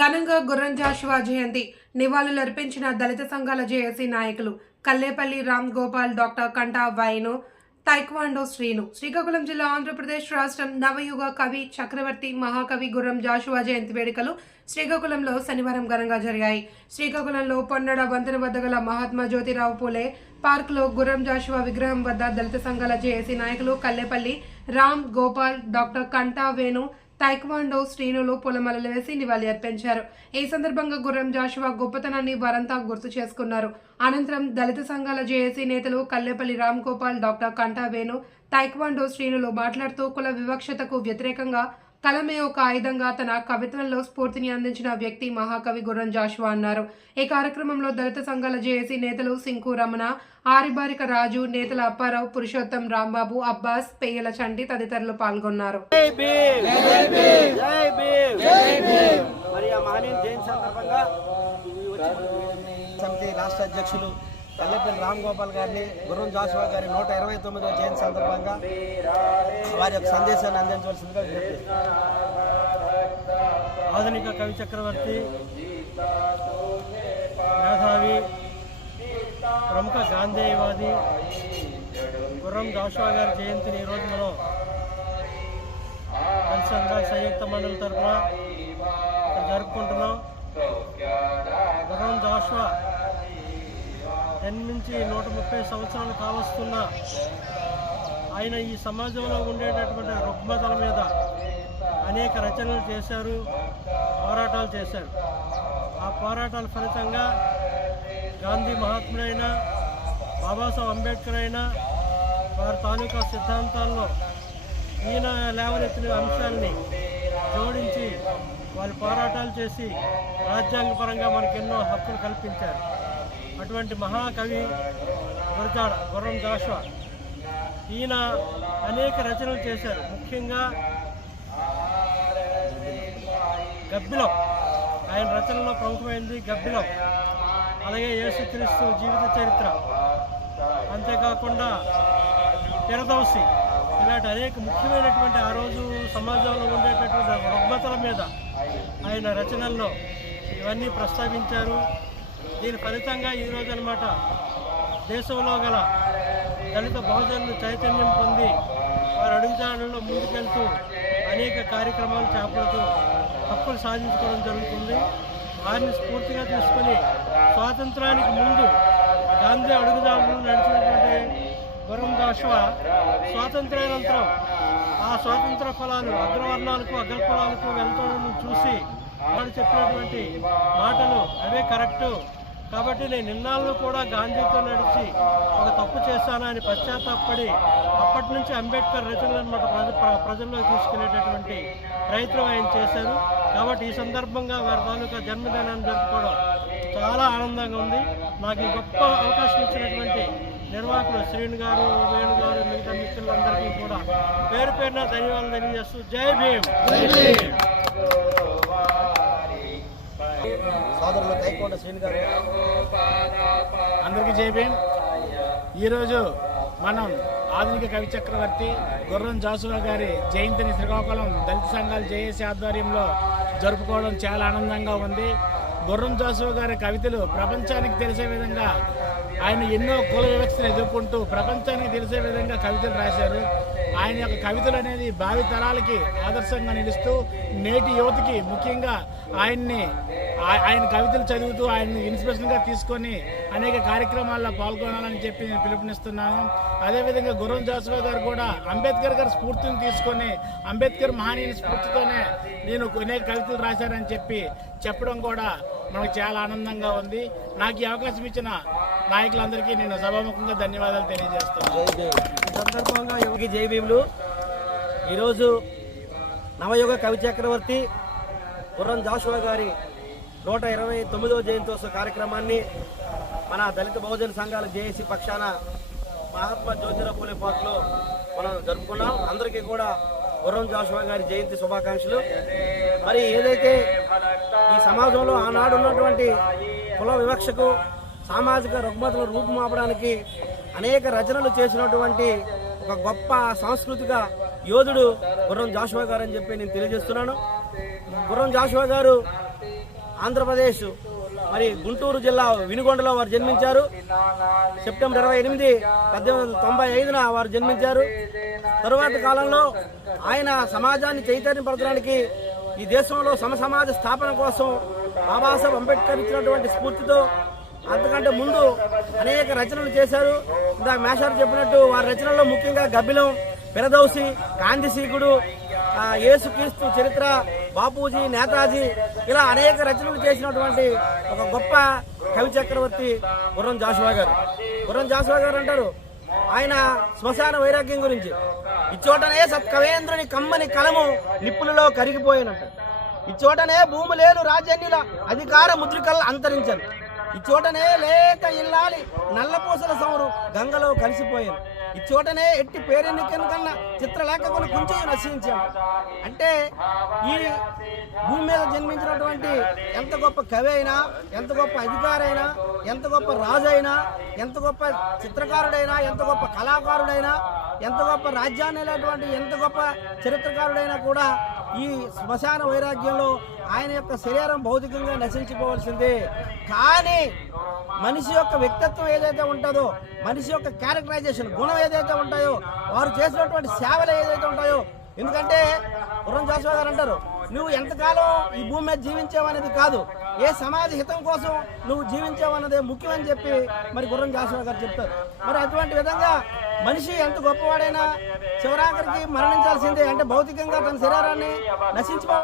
ఘనంగా గుర్రం జాషువా జయంతి నివాళులర్పించిన దళిత సంఘాల జేఏసీ నాయకులు కల్లేపల్లి రామ్ గోపాల్, డాక్టర్ కంటా వైను, తైక్వాండో శ్రీను. శ్రీకాకుళం జిల్లా, ఆంధ్రప్రదేశ్ రాష్ట్రం. నవయుగ కవి, చక్రవర్తి, మహాకవి గుర్రం జాషువా జయంతి వేడుకలు శ్రీకాకుళంలో శనివారం ఘనంగా జరిగాయి. శ్రీకాకుళంలో పొన్నడ వంతెన వద్ద గల మహాత్మా జ్యోతిరావు పూలే పార్కులో గుర్రం జాషువా విగ్రహం వద్ద దళిత సంఘాల జేఏసీ నాయకులు కల్లేపల్లి రామ్ గోపాల్, డాక్టర్ కంటా వేణు, తైక్వాండో శ్రీనులు పూలమాలలు వేసి నివాళి అర్పించారు. ఈ సందర్భంగా గుర్రం జాషువా గొప్పతనాన్ని వారంతా గుర్తు చేసుకున్నారు. అనంతరం దళిత సంఘాల జేఏసీ నేతలు కల్లేపల్లి రామ్ గోపాల్, డాక్టర్ కంటా వేణు, తైక్వాండో శ్రీనులు మాట్లాడుతూ కుల వివక్షతకు వ్యతిరేకంగా కలమే ఒక ఆయుధంగా తన కవిత్వంలో స్ఫూర్తిని అందించిన వ్యక్తి మహాకవి గుర్రం జాషువా అన్నారు. ఈ కార్యక్రమంలో దళిత సంఘాల జేఏసీ నేతలు సింకు రమణ, ఆరిబారిక రాజు, నేతల అప్పారావు, పురుషోత్తం, రాంబాబు, అబ్బాస్, పెయ్యల చంటి తదితరులు పాల్గొన్నారు. రాష్ట్ర అధ్యక్షులు కల్లేపల్లి రామ్ గోపాల్ గారిని, గుర్రం జాషువా గారి 129వ జయంతి సందర్భంగా వారి యొక్క సందేశాన్ని అందించవలసిందిగా విజ్ఞప్తిస్తున్నాను. ఆధునిక కవి చక్రవర్తి, మేధావి, ప్రముఖ గాంధేయవాది గుర్రం జాషువా గారి జయంతిని ఈరోజు మనం దళిత సంయుక్త మండలి తరఫున జరుపుకుంటున్నాం. గుర్రం జాషువా జన్మించి 130 సంవత్సరాలు కావస్తున్న ఆయన ఈ సమాజంలో ఉండేటటువంటి రుగ్మతల మీద అనేక రచనలు చేశారు, పోరాటాలు చేశారు. ఆ పోరాటాల ఫలితంగా గాంధీ మహాత్ముడైన, బాబాసాహెబ్ అంబేద్కర్ అయినా వారి తాలూకా సిద్ధాంతాల్లో ఈయన లేవనెత్తిన అంశాలని జోడించి వాళ్ళు పోరాటాలు చేసి రాజ్యాంగపరంగా మనకెన్నో హక్కులు కల్పించారు. అటువంటి మహాకవి గుర్రం జాషువా ఈయన అనేక రచనలు చేశారు. ముఖ్యంగా గబ్బిలం ఆయన రచనలో ప్రముఖమైనది గబ్బిలం, అలాగే యేసుక్రీస్తు జీవిత చరిత్ర, అంతేకాకుండా పిరదౌసి, ఇలాంటి అనేక ముఖ్యమైనటువంటి ఆ రోజు సమాజంలో ఉండేటటువంటి రుగ్మతల మీద ఆయన రచనల్లో ఇవన్నీ ప్రస్తావించారు. దీని ఫలితంగా ఈరోజు అనమాట దేశంలో గల దళిత బహుజనులు చైతన్యం పొంది వారి అడుగుజాడల్లో ముందుకెళ్తూ అనేక కార్యక్రమాలు చేపడుతూ హక్కులు సాధించుకోవడం జరుగుతుంది. వారిని స్ఫూర్తిగా తీసుకొని స్వాతంత్రానికి ముందు గాంధీ అడుగుజాడలు నడిచినటువంటి గుర్రం జాషువా స్వాతంత్రానంతరం ఆ స్వాతంత్ర ఫలాలు అగ్రవర్ణాలకు, అగ్రకులాలకు వెళ్తాడని చూసి వాడు చెప్పినటువంటి మాటలు అవే కరెక్టు. కాబట్టి నేను నిన్నాళ్ళు కూడా గాంధీతో నడిచి ఒక తప్పు చేశానని పశ్చాత్తాపడి అప్పటి నుంచి అంబేద్కర్ రచనలు అన్నమాట ప్రజల్లోకి తీసుకెళ్లేటటువంటి ప్రయత్నం ఆయన చేశారు. కాబట్టి ఈ సందర్భంగా వారి తాలూకా జన్మదినాన్ని జరుపుకోవడం చాలా ఆనందంగా ఉంది. నాకు ఈ గొప్ప అవకాశం ఇచ్చినటువంటి నిర్వాహకులు శ్రీను గారు, వేణు గారు, మిగతా మిత్రులందరికీ కూడా పేరు పేరున ధన్యవాదాలు తెలియజేస్తూ జై భీమ్. సోదరులు తైక్వాండో శ్రీను గారు అందరికీ జై భీమ్. ఈరోజు మనం ఆధునిక కవి చక్రవర్తి గుర్రం జాషువా గారి జయంతిని శ్రీకాకుళం దళిత సంఘాల జేఏసీ ఆధ్వర్యంలో జరుపుకోవడం చాలా ఆనందంగా ఉంది. గుర్రం జాషువా గారి కవితలు ప్రపంచానికి తెలిసే విధంగా ఆయన ఎన్నో కుల వివక్షను ఎదుర్కొంటూ ప్రపంచానికి తెలిసే విధంగా కవితలు రాశారు. ఆయన యొక్క కవితలు అనేది భావి తరాలకి ఆదర్శంగా నిలుస్తూ నేటి యువతకి ముఖ్యంగా ఆయన కవితలు చదువుతూ ఆయన్ని ఇన్స్పిరేషన్గా తీసుకొని అనేక కార్యక్రమాల్లో పాల్గొనాలని చెప్పి నేను పిలుపునిస్తున్నాను. అదేవిధంగా గుర్రం జాషువా గారు కూడా అంబేద్కర్ గారి స్ఫూర్తిని తీసుకొని అంబేద్కర్ మహనీయుని స్ఫూర్తితోనే నేను అనేక కవితలు రాశారని చెప్పడం కూడా మనకు చాలా ఆనందంగా ఉంది. నాకు ఈ అవకాశం ఇచ్చిన నాయకులందరికీ నేను సభాముఖంగా ధన్యవాదాలు తెలియజేస్తున్నాను. ఈ సందర్భంగా యువకి జై భీములు. ఈరోజు నవయుగ కవి చక్రవర్తి గుర్రం జాషువా గారి 129వ జయంతోత్సవ కార్యక్రమాన్ని మన దళిత బహుజన సంఘాల జేఏసీ పక్షాన మహాత్మా జ్యోతిరావు పూలే పార్కులో మనం జరుపుకున్నాం. అందరికీ కూడా గుర్రం జాషువా గారి జయంతి శుభాకాంక్షలు. మరి ఏదైతే ఈ సమాజంలో ఆనాడు ఉన్నటువంటి కుల వివక్షకు, సామాజిక రుగ్మతలు రూపుమాపడానికి అనేక రచనలు చేసినటువంటి ఒక గొప్ప సాంస్కృతిక యోధుడు గుర్రం జాషువా గారు అని చెప్పి నేను తెలియజేస్తున్నాను. గుర్రం జాషువా గారు ఆంధ్రప్రదేశ్ మరి గుంటూరు జిల్లా వినుగొండలో వారు జన్మించారు. సెప్టెంబర్ 28, 1895 వారు జన్మించారు. తరువాతి కాలంలో ఆయన సమాజాన్ని చైతన్యపరచడానికి ఈ దేశంలో సమసమాజ స్థాపన కోసం బాబాసాహెబ్ అంబేద్కర్ ఇచ్చినటువంటి స్ఫూర్తితో అంతకంటే ముందు అనేక రచనలు చేశారు. ఇందాక మేషారు చెప్పినట్టు వారి రచనల్లో ముఖ్యంగా గబ్బిలం, పెరదౌసి, కాంతిసీకుడు, యేసుక్రీస్తు చరిత్ర, బాపూజీ, నేతాజీ ఇలా అనేక రచనలు చేసినటువంటి ఒక గొప్ప కవి చక్రవర్తి గుర్రం జాషువా గారు. గుర్రం జాషువా గారు అంటారు ఆయన శ్మశాన వైరాగ్యం గురించి, ఇచ్చోటనే సత్కవేంద్రుని కమ్మని కలము నిప్పులలో కరిగిపోయినట్టు, ఇచ్చోటనే భూములేలు రాజన్యుల అధికార ముద్రికలు అంతరించను, ఇచ్చోటనే లేక ఇల్లాలి నల్లపూసల సౌరు గంగలో కలిసిపోయాను, ఇచ్చోటనే ఎట్టి పేరెన్నికను కన్నా చిత్రలేఖకుని కుంచె నశించాను. అంటే ఈ భూమి మీద జన్మించినటువంటి ఎంత గొప్ప కవి అయినా, ఎంత గొప్ప అధికారైనా, ఎంత గొప్ప రాజు అయినా, ఎంత గొప్ప చిత్రకారుడైనా, ఎంత గొప్ప కళాకారుడైనా, ఎంత గొప్ప రాజ్యాన్ని వెళ్ళేటువంటి ఎంత గొప్ప చరిత్రకారుడైనా కూడా ఈ శ్మశాన వైరాగ్యంలో ఆయన యొక్క శరీరం భౌతికంగా నశించిపోవలసిందే. కానీ మనిషి యొక్క వ్యక్తిత్వం ఏదైతే ఉంటుందో, మనిషి యొక్క క్యారెక్టరైజేషన్ గుణం ఏదైతే ఉంటాయో, వారు చేసినటువంటి సేవలు ఏదైతే ఉంటాయో, ఎందుకంటే గుర్రం జాషువా గారు అంటారు నువ్వు ఎంతకాలం ఈ భూమి మీద జీవించావనేది కాదు, ఏ సమాజ హితం కోసం నువ్వు జీవించావన్నదే ముఖ్యమని చెప్పి మరి గుర్రం జాషువా గారు చెప్తారు. మరి అటువంటి విధంగా మనిషి ఎంత గొప్పవాడైనా చివరాఖరికి మరణించాల్సిందే. అంటే భౌతికంగా తన శరీరాన్ని నశించుకో